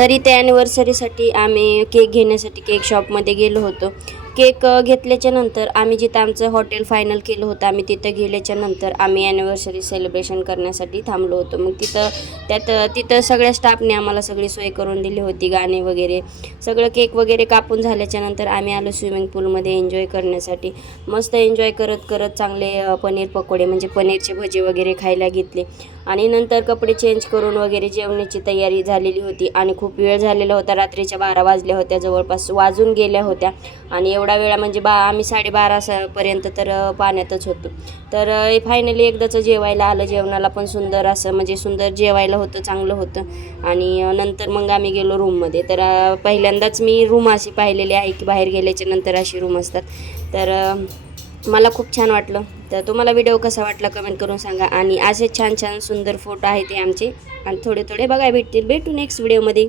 तरी त्या ॲनिव्हर्सरीसाठी आम्ही केक घेण्यासाठी केक शॉपमध्ये गेलो होतो. केक घेतल्याच्या नंतर आम्ही जिथं आमचं हॉटेल फायनल केलं होतं आम्ही तिथं गेल्याच्यानंतर आम्ही ॲनिव्हर्सरी सेलिब्रेशन करण्यासाठी थांबलो होतो. मग तिथं त्यात तिथं सगळ्या स्टाफने आम्हाला सगळी सोय करून दिली होती गाणे वगैरे. सगळं केक वगैरे कापून झाल्याच्यानंतर आम्ही आलो स्विमिंग पूलमध्ये एन्जॉय करण्यासाठी. मस्त एन्जॉय करत करत चांगले पनीर पकोडे म्हणजे पनीरचे भजे वगैरे खायला घेतले. आणि नंतर कपडे चेंज करून वगैरे जेवणाची तयारी झालेली होती आणि खूप वेळ झालेला होता. रात्रीच्या बारा वाजल्या होत्या जवळपास वाजून गेल्या होत्या. आणि एवढा वेळा म्हणजे बा आम्ही साडेबारा पर्यंत तर पाण्यातच होतो. तर फायनली एकदाचं जेवायला आलं. जेवणाला पण सुंदर असं म्हणजे सुंदर जेवायला होतं चांगलं होतं. आणि नंतर मग आम्ही गेलो रूममध्ये तर पहिल्या पहिल्यांदाच मी रूम अशी पाहिलेली आहे की बाहेर गेल्याच्यानंतर अशी रूम असतात. तर मला खूप छान वाटलं. तर तुम्हाला व्हिडिओ कसा वाटला कमेंट करून सांगा आणि असे छान छान सुंदर फोटो आहेत ते आमचे. आणि थोडे थोडे बघा भेटतील. भेटू नेक्स्ट व्हिडिओमध्ये